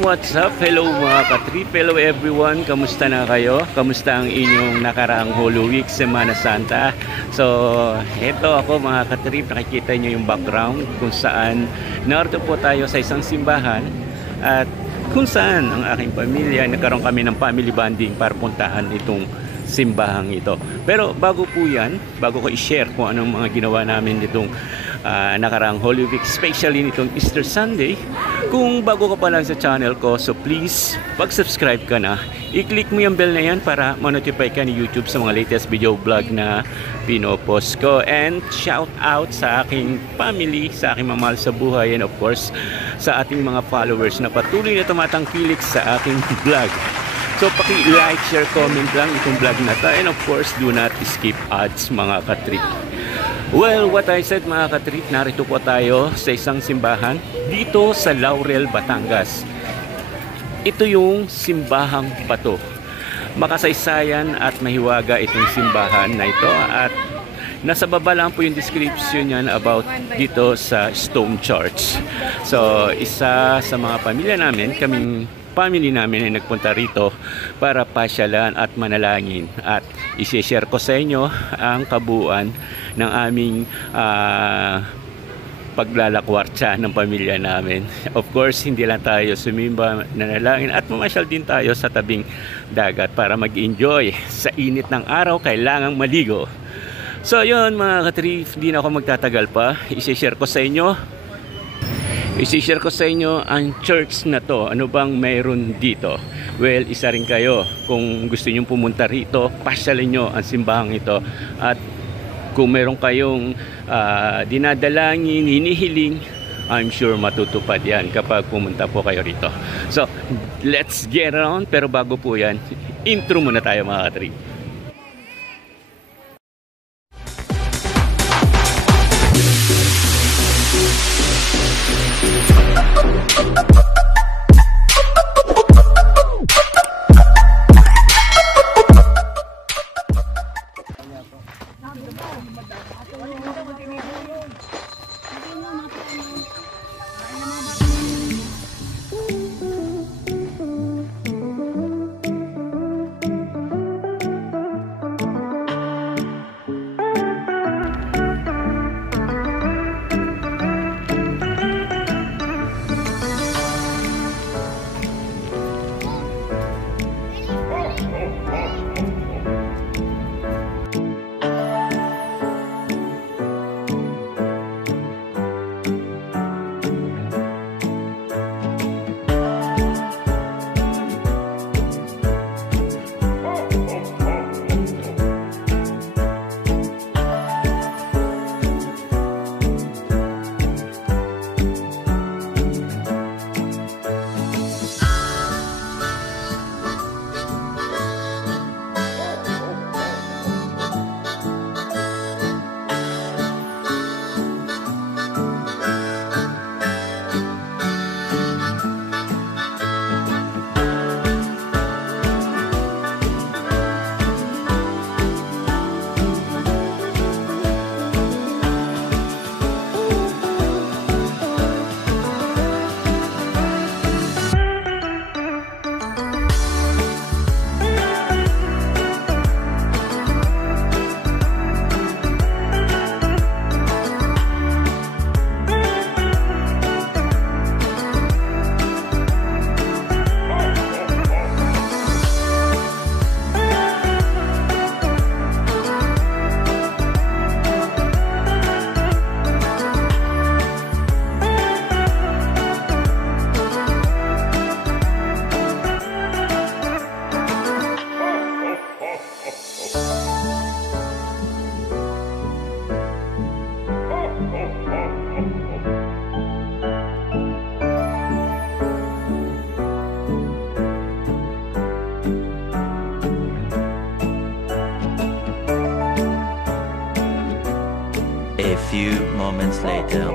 what's up? Hello mga ka-trip, hello everyone. Kamusta na kayo? Kamusta ang inyong nakaraang Holy Week, Semana Santa? So, eto ako mga ka-trip, nakikita nyo yung background kung saan narito po tayo sa isang simbahan at kung saan ang aking pamilya, nagkaroon kami ng family bonding para puntahan itong simbahang ito. Pero bago po yan, bago ko i-share kung anong mga ginawa namin nitong nakaraang Holy Week, especially nitong Easter Sunday, kung bago ka pa lang sa channel ko, so please, pag-subscribe ka na, i-click mo yung bell na yan para ma-notify ka ni YouTube sa mga latest video vlog na pinopost ko. And shout out sa aking family, sa aking mamahal sa buhay, and of course, sa ating mga followers na patuloy na tumatangkilik sa aking vlog. So paki-like, share, comment lang itong vlog na to, and of course, do not skip ads mga ka-trip. Well, what I said mga ka-trip, narito po tayo sa isang simbahan dito sa Laurel, Batangas. Ito yung simbahang bato. Makasaysayan at mahiwaga itong simbahan na ito, at nasa baba lang po yung description niyan about dito sa Stone Church. So, isa sa mga pamilya namin, kaming family namin ay nagpunta rito para pasyalan at manalangin, at i-share ko sa inyo ang kabuuan ng aming paglalakwartsa ng pamilya namin. Of course, hindi lang tayo sumimba, nanalangin at mamasyal din tayo sa tabing dagat para mag-enjoy. Sa init ng araw, kailangang maligo. So yun mga ka-trip, hindi na ako magtatagal pa. I-share ko sa inyo ang church na to. Ano bang mayroon dito? Well, isa rin kayo. Kung gusto nyo pumunta rito, pasyalin nyo ang simbahang ito. At kung mayroon kayong dinadalangin, hinihiling, I'm sure matutupad yan kapag pumunta po kayo rito. So, let's get on. Pero bago po yan, intro muna tayo mga ka-trip. A few moments later.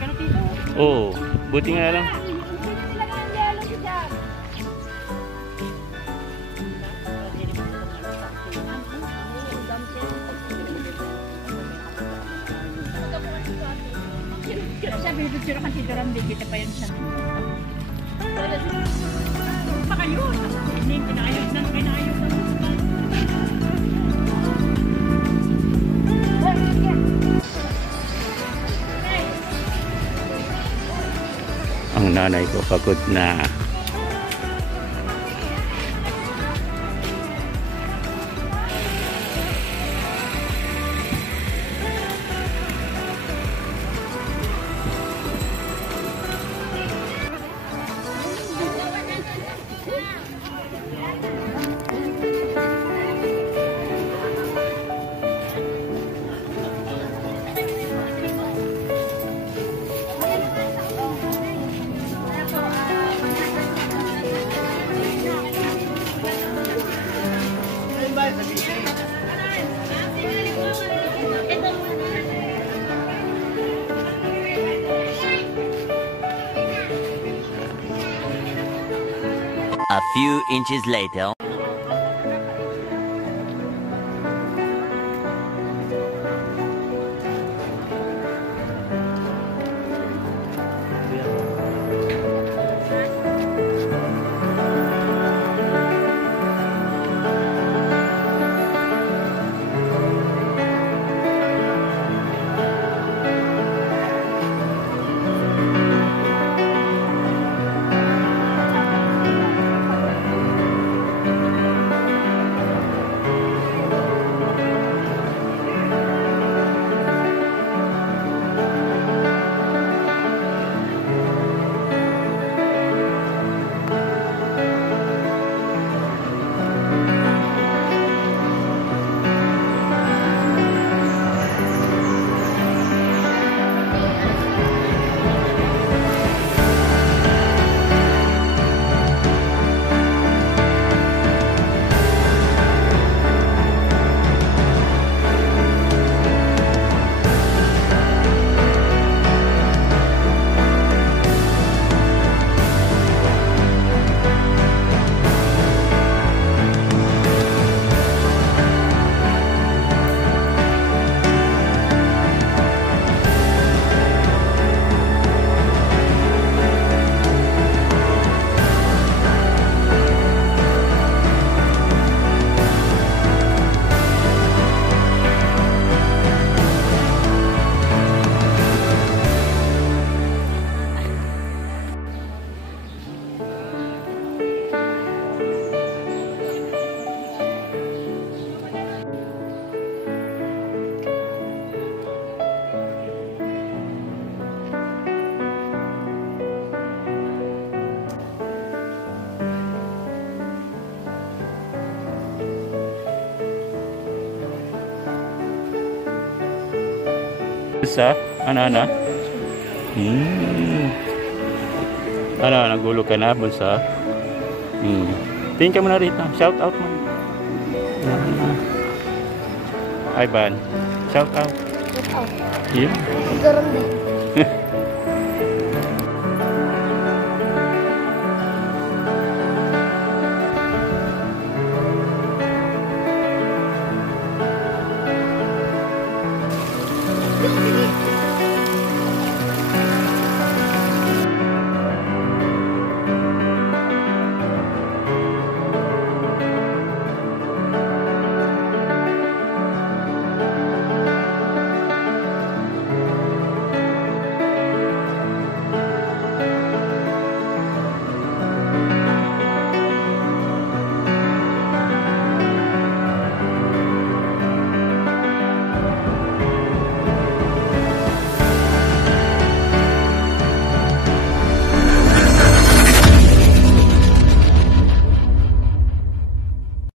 ka na dito. Oo, buti nga lang. Sabi nito sila kasi daramdin kita pa yan siya. Pa kayo. Hindi, kinayos na. Ang nanay ko pagod na. A few inches later. Sa ano? Ano, nagulo ka na, bunsa? Tingin ka muna rito. Shout out mo. Ivan. Shout out. Yeah.